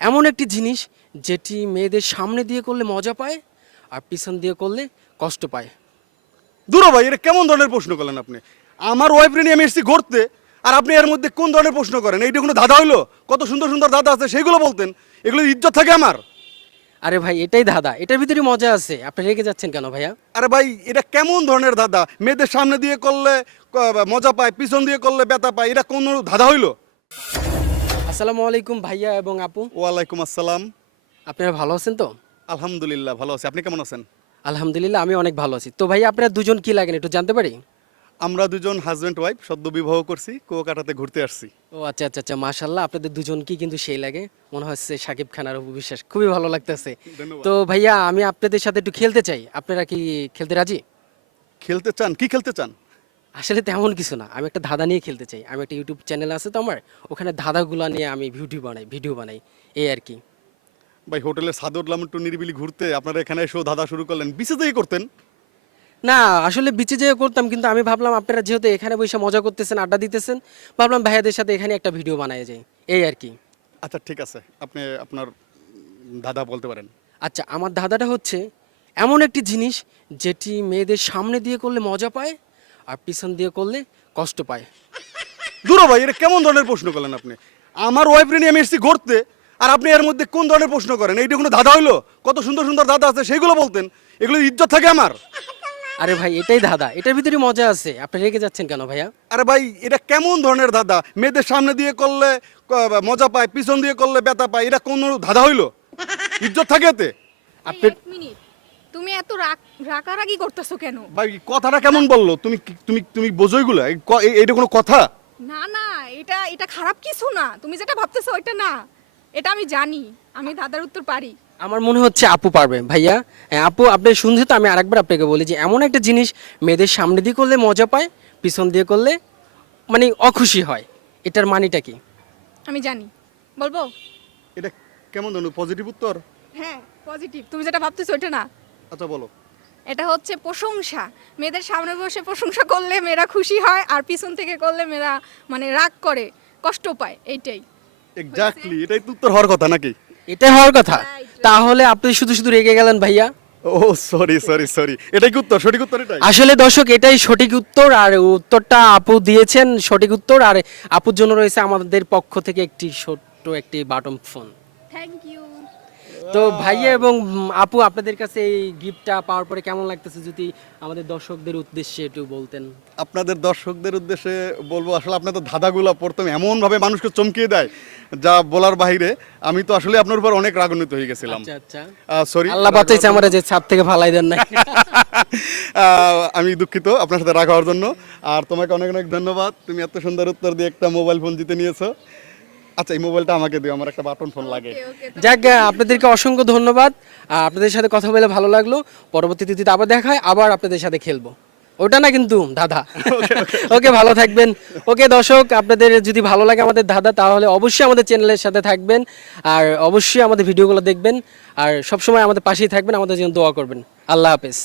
এমন একটি জিনিস যেটি মেয়েদের সামনে দিয়ে করলে মজা পায় আর পিছন দিয়ে করলে কষ্ট পায়। দূরো ভাই, এটা কেমন ধরনের প্রশ্ন করলেন আপনি? আমার ওয়াইফ নিয়ে আমি এসেছি ঘুরতে, আর আপনি এর মধ্যে কোন ধরনের প্রশ্ন করেন? এইটা কোনো ধাঁধা হইলো? কত সুন্দর সুন্দর ধাঁধা আছে, সেইগুলো বলতেন। এগুলো ইজ্জত থাকে আমার। আরে ভাই এটাই ধাঁধা, এটার ভিতরে মজা আছে, আপনি রেগে যাচ্ছেন কেন ভাইয়া? আরে ভাই, এটা কেমন ধরনের ধাঁধা? মেয়েদের সামনে দিয়ে করলে মজা পায়, পিছন দিয়ে করলে ব্যথা পায়, এটা কোন ধাঁধা হইলো? আসসালামু আলাইকুম ভাইয়া এবং আপু, ওয়ালাইকুম আসসালাম। আপনারা ভালো আছেন তো? আলহামদুলিল্লাহ ভালো আছি, আপনি কেমন আছেন? আলহামদুলিল্লাহ আমি অনেক ভালো আছি। তো ভাইয়া আপনারা দুজন কি লাগেন একটু জানতে পারি? আমরা দুজন হাজব্যান্ড ওয়াইফ, সদ্য বিবাহ করছি, কুয়াকাটাতে ঘুরতে আসছি। ও আচ্ছা আচ্ছা আচ্ছা, মাশাল্লাহ আপনাদের দুজনকেই কিন্তু সেই লাগে, মনে হচ্ছে সাকিব খান আর অপু বিশ্বাস, খুবই ভালো লাগতেছে। ধন্যবাদ। তো ভাইয়া আমি আপনাদের সাথে একটু খেলতে চাই, আপনারা কি খেলতে রাজি? খেলতে চান? কি খেলতে চান? আসলে তেমন কিছু না, আমি একটা ধাঁধা নিয়ে খেলতে চাই। আমি একটা ইউটিউব চ্যানেল আছে তো আমার, ওখানে ধাঁধাগুলা নিয়ে আমি ভিডিও বানাই এই আর কি। ভাই, হোটেলের ছাদে উঠলাম একটু নিরিবিলি ঘুরতে, আপনারা এখানে এসেও ধাঁধা শুরু করলেন। বিচে থেকে করতেন? না আসলে বিচে যেয়ে করতাম, কিন্তু আমি ভাবলাম আপনারা যেহেতু এখানে বসে মজা করতেছেন, আড্ডা দিতেছেন, ভাবলাম ভাইয়াদের সাথে এখানে একটা ভিডিও বানায় যায় এই আর কি। আচ্ছা ঠিক আছে, আপনি আপনার ধাঁধা বলতে পারেন। আচ্ছা আমার ধাঁধাটা হচ্ছে, এমন একটি জিনিস যেটি মেয়েদের সামনে দিয়ে করলে মজা পায় আর পিছন দিয়ে করলে কষ্ট পায়। দূরো ভাই, এটা কেমন ধরনের প্রশ্ন করলেন আপনি? আমার ওয়াইফ নিয়ে আমি এসেছি ঘুরতে, আর আপনি এর মধ্যে কোন ধরনের প্রশ্ন করেন? এইটা কোনো ধাঁধা হইলো? কত সুন্দর সুন্দর ধাঁধা আছে, সেইগুলো বলতেন। এগুলো ইজ্জত থাকে আমার। আরে ভাই এটাই ধাঁধা, এটার ভিতরে মজা আছে, আপনি রেগে যাচ্ছেন কেন ভাইয়া? আরে ভাই, এটা কেমন ধরনের ধাঁধা? মেয়েদের সামনে দিয়ে করলে মজা পায়, পিছন দিয়ে করলে ব্যথা পায়, এটা কোন ধাঁধা হইলো? ইজ্জত থাকে এতে? আপনি এক মিনিট, তুমি এত রাগারাগি করতেছো কেন? ভাই কথাটা কেমন বললো? তুমি তুমি তুমি বোঝো এগুলো? এইটা কোনো কথা? না না, এটা এটা খারাপ কিছু না, তুমি যেটা ভাবতেছো ওইটা না। এটা আমি জানি, আমি দাদার উত্তর পারি। আমার মনে হচ্ছে আপু পারবে ভাইয়া। হ্যাঁ, আপু আপনি শুনছে তো, আমি আরেকবার আপনাকে বলি যে এমন একটা জিনিস মেয়েদের সামনে দিয়ে করলে মজা পায়, পিছন দিয়ে করলে মানে অখুশি হয়, এটার মানেটা কি? আমি জানি, বলবো? এটা কেমন ধরনের পজিটিভ উত্তর? হ্যাঁ পজিটিভ, তুমি যেটা ভাবতেছো ওইটা না। আচ্ছা বলো। এটা হচ্ছে প্রশংসা। মেয়েদের সামনে বসে প্রশংসা করলে মেয়েরা খুশি হয়, আর পিছন থেকে করলে মেয়েরা মানে রাগ করে, কষ্ট পায়, এইটাই। এক্স্যাক্টলি, এটাই তো উত্তর হওয়ার কথা নাকি? এটাই হওয়ার কথা। Right. তাহলে আপনি শুধু শুধু রেগে গেলেন ভাইয়া। ও সরি সরি সরি, এটাই কি উত্তর? সঠিক উত্তর এটাই? আসলে দর্শক এটাই সঠিক উত্তর, আর উত্তরটা আপু দিয়েছেন সঠিক উত্তর। আর আপুর জন্য রয়েছে আমাদের পক্ষ থেকে একটি ছোট্ট একটি বাটন ফোন। Thank you. তো ভাইয়া এবং আপু আপনাদের কাছে এই গিফটটা পাওয়ার পরে কেমন লাগতেছে, যদি আমাদের দর্শকদের উদ্দেশ্যে একটু বলতেন। আপনাদের দর্শকদের উদ্দেশ্যে বলবো, আসলে আপনাদের ধাঁধাগুলো প্রথমে এমনভাবে মানুষকে চমকিয়ে দেয় যা বলার বাইরে। আমি তো আসলে আপনার উপর অনেক রাগান্বিত হয়ে গেছিলাম। আচ্ছা আচ্ছা, সরি, আল্লাহ বাঁচাইছে আমরা যে ছাদ থেকে ফালাই দেন না। আমি দুঃখিত আপনার সাথে রাগ হওয়ার জন্য। আর তোমাকে অনেক অনেক ধন্যবাদ, তুমি এত সুন্দর উত্তর দিয়ে একটা মোবাইল ফোন জিতে নিয়েছো। আচ্ছা, এই মোবাইলটা আমাকে দিও, আমার একটা বাটন ফোন লাগে। ওকে ওকে। যাক আপনাদেরকে অসংখ্য ধন্যবাদ। আপনাদের সাথে কথা বলে ভালো লাগলো। পরবর্তী তিথিতে আবার দেখা হয়, আবার আপনাদের সাথে খেলবো। ওটা না কিন্তু দাদা। ওকে ভালো থাকবেন। ওকে দর্শক, আপনাদের যদি ভালো লাগে আমাদের দাদা, তাহলে অবশ্যই আমাদের চ্যানেলের সাথে থাকবেন, আর অবশ্যই আমাদের ভিডিওগুলো দেখবেন, আর সবসময় আমাদের পাশেই থাকবেন, আমাদের জন্য দোয়া করবেন। আল্লাহ হাফেজ।